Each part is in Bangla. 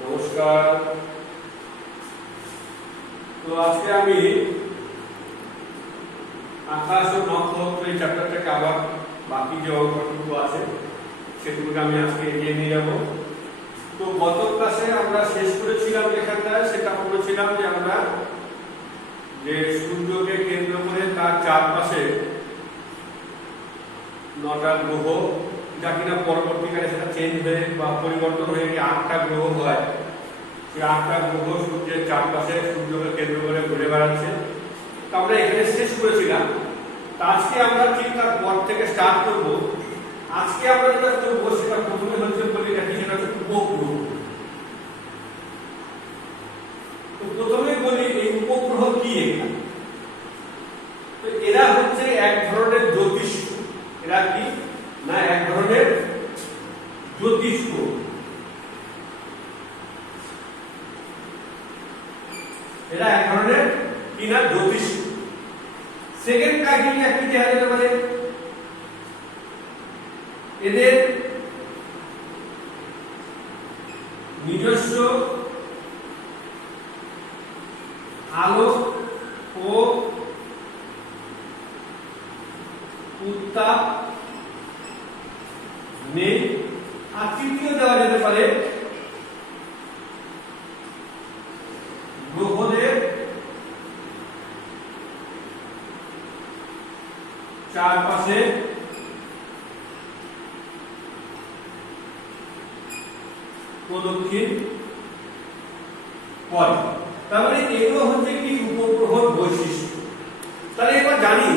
নমস্কার। তো আজকে আমি আকাশ ও নক্ষত্র এই চ্যাপ্টারটাকে আবার বাকি যে অঙ্কটুকু আছে সেগুলোকে আমি আজকে এগিয়ে নিয়ে যাব। তো গত ক্লাসে আমরা শেষ করেছিলাম যেখানটায়, সেটা বলেছিলাম যে আমরা যে সূর্যকে কেন্দ্র করে তার চারপাশে 9টা গ্রহ, যা কিনা পরবর্তীকালে সেটা চেঞ্জ হয়ে বা পরিবর্তন হয়ে 8টা গ্রহ হয়, সেই 8টা গ্রহ সূর্যের চারপাশে সূর্যকে কেন্দ্র করে ঘুরে বেড়াচ্ছে। তো আমরা এখানে শেষ করেছিলাম। আজকে আমরা ঠিক তার পর থেকে স্টার্ট করব। আজকে আমরা যেটা করবো সেটা প্রথমে হচ্ছে বলি রাখি, সেটা হচ্ছে উপগ্রহ। তো প্রথমে বলি এই উপগ্রহ কি। তো এরা হচ্ছে এক ধরনের জ্যোতিষ্ক। এরা কি না, এক ধরনের জ্যোতিষ্ক। এরা এক ধরনের কি না, জ্যোতিষ্ক। সেকেন্ড ক্রাইটেরিয়া কি দেওয়া যেতে পারে, এদের নিজস্ব আলো ও উত্তাপ নেই। আর তৃতীয় দেওয়া যেতে পারে গ্রহদের চারপাশে প্রদক্ষিণ করে। তাহলে এগুলো হচ্ছে কি উপগ্রহের বৈশিষ্ট্য। তাহলে এবার জানি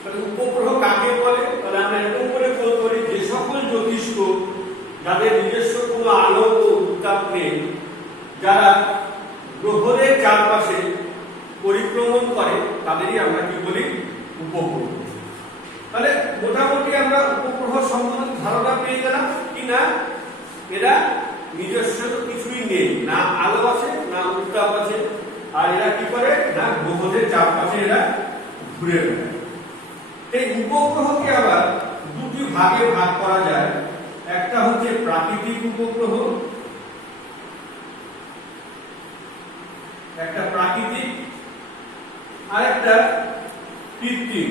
তাহলে উপগ্রহ কাকে বলে। তাহলে আমরা এরকম করে বলতে পারি যে সকল জ্যোতিষ্ক যাদের নিজস্ব কোনো আলো ও উত্তাপ নেই, যারা গ্রহদের চারপাশে পরিক্রমণ করে, তাদেরই আমরা কি বলি, উপগ্রহ। তাহলে মোটামুটি আমরা উপগ্রহ সম্বন্ধে ধারণা পেয়ে গেলাম কি না, এরা নিজস্ব কিছুই নেই, না আলো আছে না উত্তাপ আছে, আর এরা কি করে না গ্রহদের চারপাশে এরা ঘুরে বেড়ায়। এই উপগ্রহকে আবার দুটি ভাগে ভাগ করা যায়। একটা হচ্ছে প্রাকৃতিক উপগ্রহ, একটা প্রাকৃতিক, আর একটা কৃত্রিম।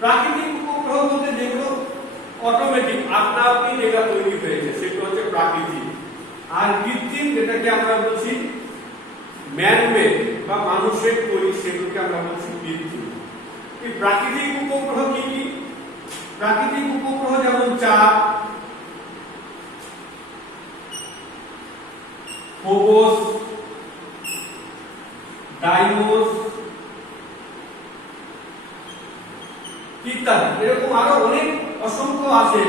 প্রাকৃতিক উপগ্রহ বলতে যেগুলো অটোমেটিক আপনা আপনি যেটা তৈরি হয়েছে সেটা হচ্ছে প্রাকৃতিক। আর কৃত্রিম যেটাকে আমরা বলছি ম্যানমেড বা মানুষের তৈরি, সেগুলোকে আমরা বলছি কৃত্রিম। এই প্রাকৃতিক উপগ্রহ কি কি? প্রাকৃতিক উপগ্রহ যেমন চাঁদ, ফোবস, ডাইমোস ইত্যাদি, এরকম আরো অনেক অসংখ্য আছে।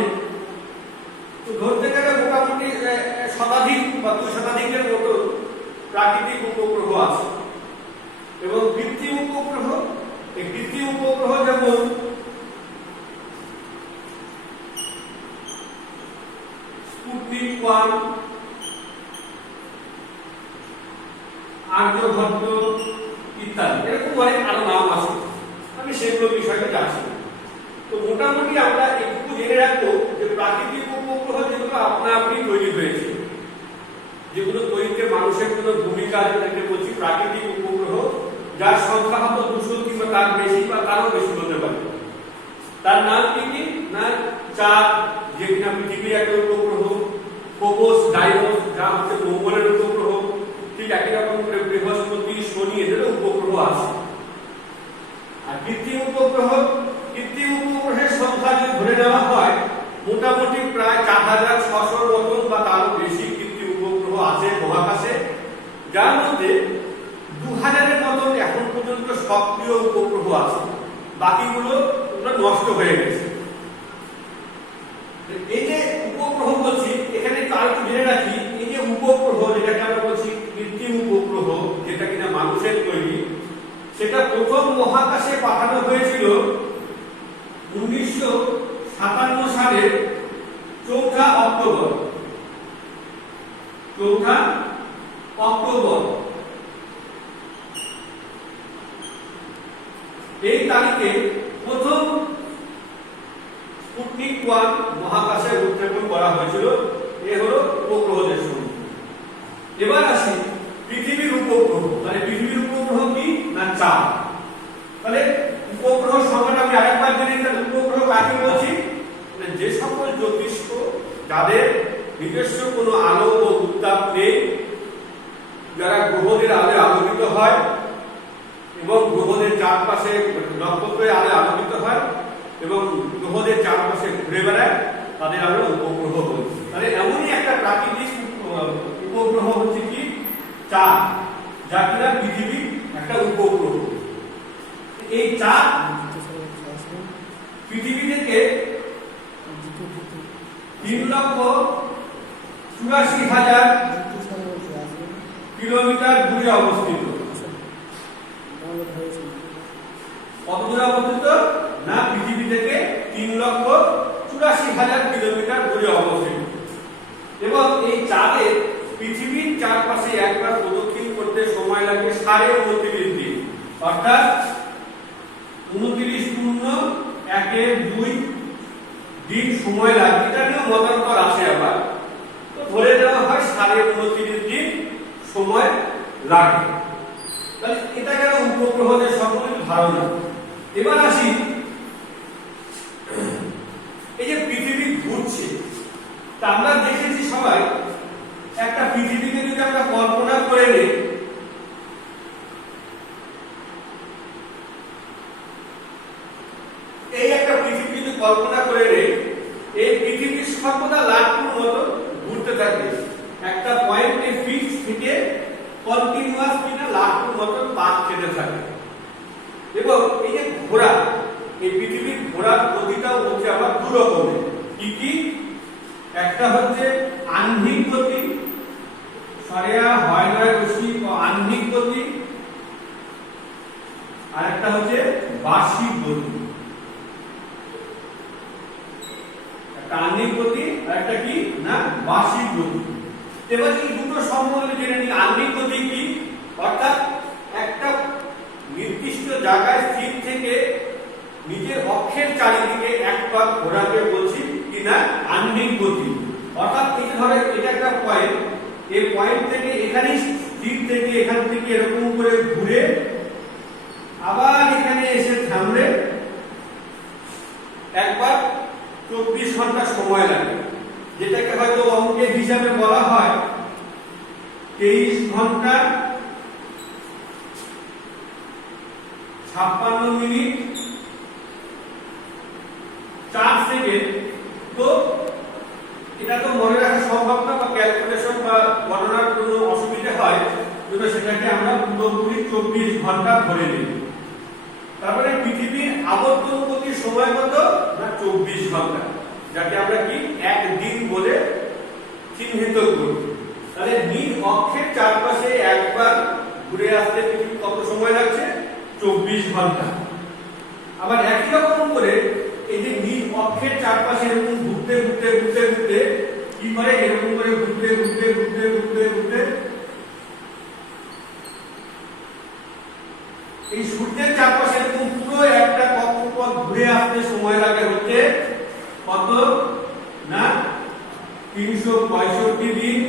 তো ধরতে গেলে মোটামুটি শতাধিক বা 2 শতাধিকের মতো প্রাকৃতিক উপগ্রহ আছে। এবং কৃত্রিম উপগ্রহ, এই কৃত্রিম উপগ্রহ যেমন স্পুটনিক 1, আর্যভট্ট ইত্যাদি, এরকম অনেক আরো নাম আছে, আমি সেগুলো বিষয়টা যাচ্ছি। তো মোটামুটি আমরা একটু জেনে রাখবো যে প্রাকৃতিক উপগ্রহ যেগুলো আপনা আপনি তৈরি হয়েছে, যেগুলো তৈরিতে মানুষের কোনো ভূমিকা, যেটাকে বলছি প্রাকৃতিক উপগ্রহ, যার সংখ্যা হয়তো 200 কিংবা তার বেশি বা তারও বেশি হতে পারে। তার নাম কি কি না, চাঁদ যে কিনা পৃথিবীর একটা উপগ্রহ, ফোবস, ডাইমোস যা হচ্ছে মঙ্গলের উপগ্রহ, ঠিক একই রকম করে বৃহস্পতি, শনি এদের উপগ্রহ আছে। আর কৃত্রিম উপগ্রহ, কৃত্রিম উপগ্রহের সংখ্যা যদি ধরে নেওয়া হয় মোটামুটি প্রায় 4600 মতন বা তারও বেশি কৃত্রিম উপগ্রহ আছে মহাকাশে, যার মধ্যে 2000 এর মতন এখন পর্যন্ত সক্রিয় উপগ্রহ আছে, বাকিগুলো নষ্ট হয়ে গেছে। এই যে উপগ্রহ বলছি, এখানে তার জেনে রাখি, এই যে উপগ্রহ যেটাকে আমরা বলছি কৃত্রিম উপগ্রহ, যেটা কিনা মানুষের তৈরি, সেটা প্রথম মহাকাশে পাঠানো হয়েছিল 1957 সালের 4 অক্টোবর। এই তারিখে প্রথম স্পুটনিক 1 মহাকাশে উৎক্ষেপণ করা হয়েছিল। এ হলো উপগ্রহদের সংখ্যা। এবার আসি পৃথিবীর উপগ্রহ। তাহলে পৃথিবীর উপগ্রহ কি না চাঁদ। তাহলে উপগ্রহ সংখ্যাটা আমি আরেকবার জেনে নিই। উপগ্রহ কাকে বলছি? মানে যে সকল জ্যোতিষ্ক যাদের নিজস্ব কোনো আলো ও উত্তাপ নেই, যারা গ্রহদের আলোয় আলোকিত হয় এবং গ্রহদের চারপাশে নক্ষত্রের আলোয় আলোকিত হয় এবং গ্রহদের চারপাশে ঘুরে বেড়ায়, তাদের আমরা উপগ্রহ বলি। তাহলে এমনই একটা প্রাকৃতিক উপগ্রহ হচ্ছে কি চাঁদ, যা কিনা পৃথিবীর একটা উপগ্রহ। এই চাঁদ পৃথিবী থেকে 3,84,000 কিলোমিটার দূরে অবস্থিত। কত দূরে অবস্থিত না পৃথিবী থেকে 3,84,000 কিলোমিটার দূরে অবস্থিত। এবং এই চাঁদের পৃথিবীর চারপাশে একবার প্রদক্ষিণ করতে সময় লাগে 29.5 দিন, অর্থাৎ 29.112 দিন সময় লাগে। এটা নিয়ে মতান্তর আছে আবার, তো ধরে দেওয়া হয় 29.5 দিন সময় লাগে। তাহলে এটা গেল উপগ্রহদের সকলের ধারণা। এবার আসি এই যে পৃথিবী ঘুরছে, তা আমরা দেখেছি সবাই একটা পৃথিবীকে যদি আমরা কল্পনা করে নিই, এই একটা পৃথিবী যদি কল্পনা করে নিই, এই পৃথিবী সর্বদা লাটুর মতো ঘুরতে থাকে। একটা পয়েন্টে ফিক্স থেকে কন্টিনিউয়াস কিনা লাটুর মতো পাক খেতে থাকে। এবং এই যে ঘোরা, এই পৃথিবীর ঘোরার গতিটাও হচ্ছে আবার দু রকমের। কি কি? একটা হচ্ছে আহ্নিক গতি, সরেয়া হয় নয় রশ্মি ও আহ্নিক গতি, আর একটা হচ্ছে বার্ষিক গতি। একটা আহ্নিক গতি আর একটা কি না বার্ষিক গতি। এবার এই দুটো সম্বন্ধে জেনে নিই। আহ্নিক গতি কি? অর্থাৎ একটা নির্দিষ্ট জায়গায় স্থির থেকে নিজের অক্ষের চারিদিকে একবার ঘোরাকে বলছি কিনা আহ্নিক গতি। অর্থাৎ এই ধরে এটা একটা পয়েন্ট, এই পয়েন্ট থেকে এখানে স্থির থেকে এখান থেকে এরকম করে ঘুরে আবার এখানে এসে থামলে একবার 24 ঘন্টা সময় লাগে, যেটাকে হয়তো অঙ্কের হিসাবে বলা হয় 23 ঘন্টা 56 মিনিট 4 সেকেন্ড। তো এটা তো মনে রাখা সম্ভব না, বা ক্যালকুলেশন বা গণনার কোনো অসুবিধা হয়, কিন্তু সেটাকে আমরা পুরোপুরি 24 ঘন্টা ধরে নিই। তারপরে পৃথিবীর আবর্তন গতির সময় কত না 24 ঘন্টা, যাকে আমরা কি একদিন বলে চিহ্নিত করি। তাহলে নীল অক্ষের চারপাশে একবার ঘুরে আসতে পৃথিবী কত সময় লাগছে? 24 ঘন্টা। আবার একই রকম করে এই যে নীল অক্ষের চারপাশে এরকম ঘুরতে ঘুরতে ঘুরতে ঘুরতে কি করে এরকম করে ঘুরতে ঘুরতে ঘুরতে ঘুরতে ঘুরতে এই সূর্যের চারপাশে এরকম পুরো একটা কক্ষপথ ঘুরে আসতে সময় লাগে হচ্ছে কত না 365 দিন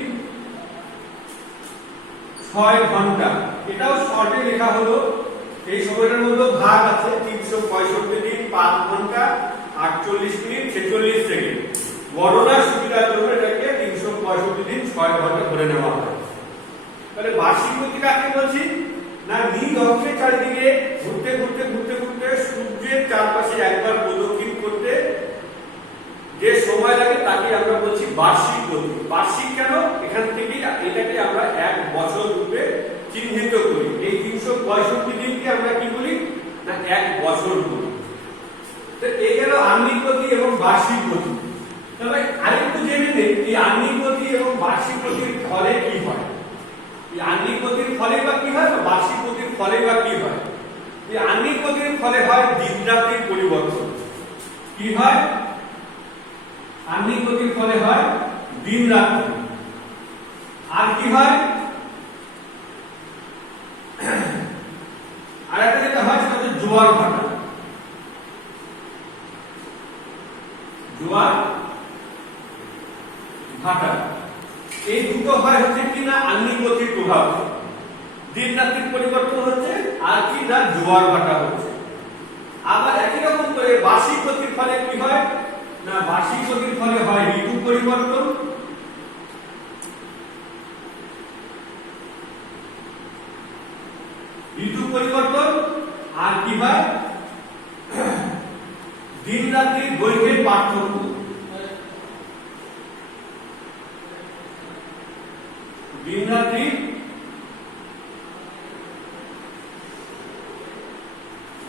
6 ঘন্টা। এটাও শর্টে লেখা হলো। এই সময়টার মধ্যে ভাগ আছে 365 দিন 5 ঘন্টা 48 মিনিট 46 সেকেন্ড। গণনার সুবিধার জন্য এটাকে 365 দিন 6 ঘন্টা ধরে নেওয়া হয়। তাহলে বার্ষিক গতি কাকে বলছি না নীল অক্ষের চারিদিকে ঘুরতে ঘুরতে ঘুরতে ঘুরতে সূর্যের চারপাশে একবার প্রদক্ষিণ করতে যে সময় লাগে তাকে আমরা বলছি বার্ষিক গতি। বার্ষিক কেন? এখান থেকে এটাকে আমরা 1 বছর রূপে চিহ্নিত করি। এই 365 দিনকে আমরা কি বলি না 1 বছর বলি। তো এই গেল আহ্নিক গতি এবং বার্ষিক গতি। তবে আরেকটু জেনে নেই এই আহ্নিক গতি এবং বার্ষিক গতির ফলে কি হয়। এই আহ্নিক গতির ফলে বা কি হয়, বার্ষিক গতির ফলে বা কি হয়? এই আহ্নিক গতির ফলে হয় দিন-রাত্রির পরিবর্তন। কি হয়? আহ্নিক গতির ফলে হয় দিন-রাত্রি। আর কি হয়? আর একটা যেটা হয় সেটা হচ্ছে জোয়ার ভাটা। জোয়ার ভাটা। এই দুটো হয় হচ্ছে কি না আহ্নিক গতির প্রভাব, দিন রাত্রির পরিবর্তন হচ্ছে, আর কি না জোয়ার ভাটা হচ্ছে। আবার একই রকম করে বার্ষিক গতির ফলে কি হয় না, বার্ষিক গতির ফলে হয় ঋতু পরিবর্তন, আর কি হয় দিন রাত্রির দৈর্ঘ্যের পার্থক্য। দিন রাত্রির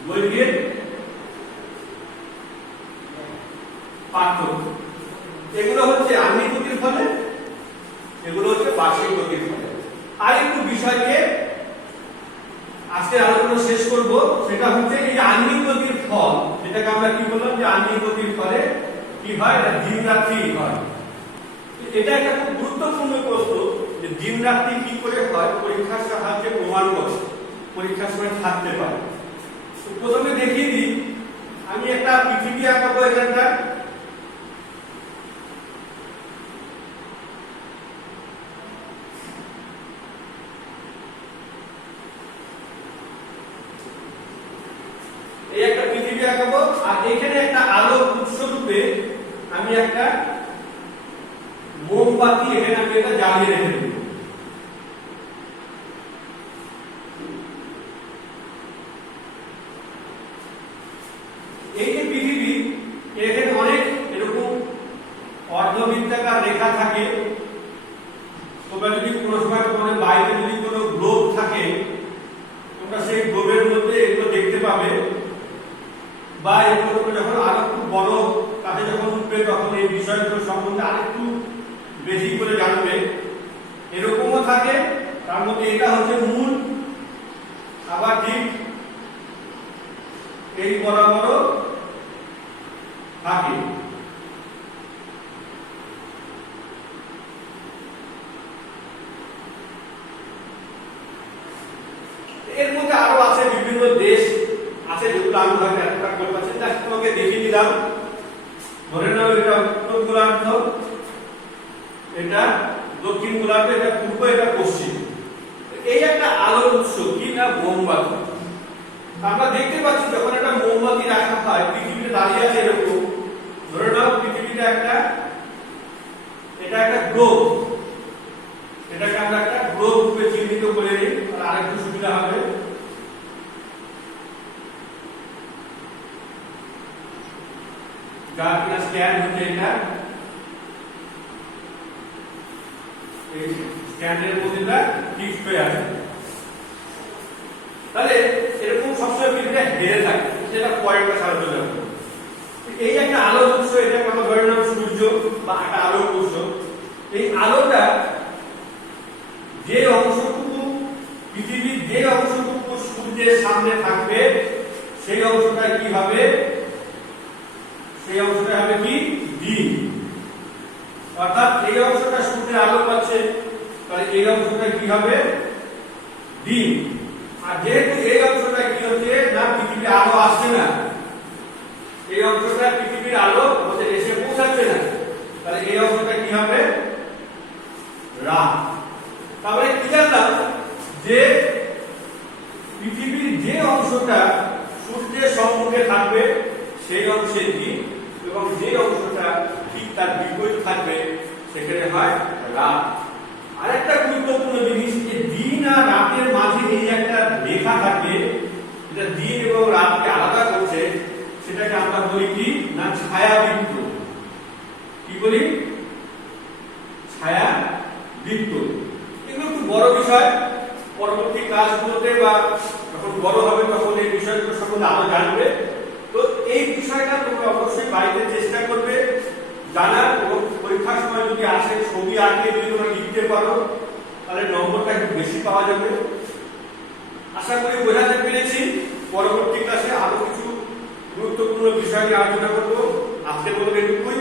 দৈর্ঘ্যের পার্থক্য। এগুলো হচ্ছে আহ্নিক গতির ফলে, এগুলো হচ্ছে বার্ষিক গতির ফলে। আর একটু বিষয়কে আজকে আলোচনা শেষ করব, সেটা হচ্ছে এই আহ্নিক গতির ফল, যেটাকে আমরা কি বললাম যে আহ্নিক গতির ফলে কি হয় না দিন রাত্রি হয়। এটা একটা খুব গুরুত্বপূর্ণ প্রশ্ন যে দিন রাত্রি কি করে হয়, পরীক্ষার সাহায্যে প্রমাণ করে, পরীক্ষার সময় থাকতে পারে। প্রথমে দেখিয়ে দিই, আমি একটা পৃথিবী আঁকাবো এখানটা, এই একটা পৃথিবী আঁকাবো, আর এখানে একটা আলোর উৎস রূপে আমি একটা মোমবাতি এখানে আমি এটা জ্বালিয়ে রেখে দেব। এই যে পৃথিবী, এখানে অনেক এরকম অর্ধবৃত্তাকার রেখা থাকে। তোমরা যদি কোনো সময় তোমাদের বাইরে যদি কোনো গ্লোব থাকে, তোমরা সেই গ্লোবের মধ্যে এগুলো দেখতে পাবে, বা এগুলো যখন আরো খুব বড় কাছে যখন উঠবে তখন এই বিষয়গুলো সম্বন্ধে আরেকটু বেশি করে জানবে। এরকমও থাকে, তার মধ্যে এটা হচ্ছে মূল, আবার ঠিক এই বরাবর থাকে। এর মধ্যে আরো আছে বিভিন্ন দেশ আছে, যেগুলো আমি হয়তো একটা করতে পারছি না, তোমাকে দেখিয়ে দিলাম। ধরে নাও এটা উত্তর গোলার্ধ, এটা দক্ষিণ গোলার্ধ, এটা পূর্ব, এটা পশ্চিম। এই একটা আলোর উৎস কি না মোমবাতি। আমরা দেখতে পাচ্ছি যখন একটা মোমবাতি রাখা হয়, পৃথিবীতে দাঁড়িয়ে আছে এরকম, ধরে নাও পৃথিবীতে একটা, এটা একটা গ্লোব, এটাকে আমরা একটা গ্লোব রূপে চিহ্নিত করে নিই, আর আরেকটু সুবিধা হবে। যার কিনা স্ক্যান হচ্ছে এটা, এই স্ক্যানের মধ্যে ফিক্সড হয়ে আছে। তাহলে এরকম সবসময় পৃথিবীটা ঘিরে থাকে, সেটা পয়েন্টটা সাহায্য করবে। এই একটা আলোর উৎস, এটাকে আমরা ধরে নিলাম সূর্য বা একটা আলোর উৎস। এই আলোটা যে অংশটুকু পৃথিবীর যে অংশটুকু সূর্যের সামনে থাকবে, সেই অংশটা কি হবে, সেই অংশটা হবে কি দিন। অর্থাৎ এই অংশটা সূর্যের আলো পাচ্ছে, তাহলে এই অংশটা কি হবে দিন। আর যেহেতু এই অংশটা কি হচ্ছে না পৃথিবীর আলো আসছে না, এই অংশটা পৃথিবীর আলো হচ্ছে এসে পৌঁছাচ্ছে না, তাহলে এই অংশটা কি হবে রাত। তাহলে কি জানলাম যে পৃথিবীর যে অংশটা সূর্যের সম্মুখে থাকবে সেই অংশে দিন, এবং যে অংশটা ঠিক তার বিপরীত থাকবে সেখানে হয় রাত। আরেকটা গুরুত্বপূর্ণ জিনিস, যে দিন আর রাতের মাঝে এই একটা রেখা থাকে, যেটা দিন এবং রাতকে আলাদা করছে, সেটাকে আমরা বলি কি না ছায়াবৃত্ত। কি বলি? ছায়াবৃত্ত। এগুলো খুব বড় বিষয়, পরবর্তী ক্লাসগুলোতে বা যখন বড় হবে তখন এই বিষয়গুলো সম্বন্ধে আরো জানবে। তো এই বিষয়টা তোমরা অবশ্যই বাড়িতে চেষ্টা করবে জানার, এবং পরীক্ষার সময় যদি আসে ছবি আঁকে যদি তোমরা লিখতে পারো, তাহলে নম্বরটা একটু বেশি পাওয়া যাবে। আশা করি বোঝাতে পেরেছি। পরবর্তী ক্লাসে আরো কিছু গুরুত্বপূর্ণ বিষয় নিয়ে আলোচনা করবো। আজকে বলবো এটুকুই।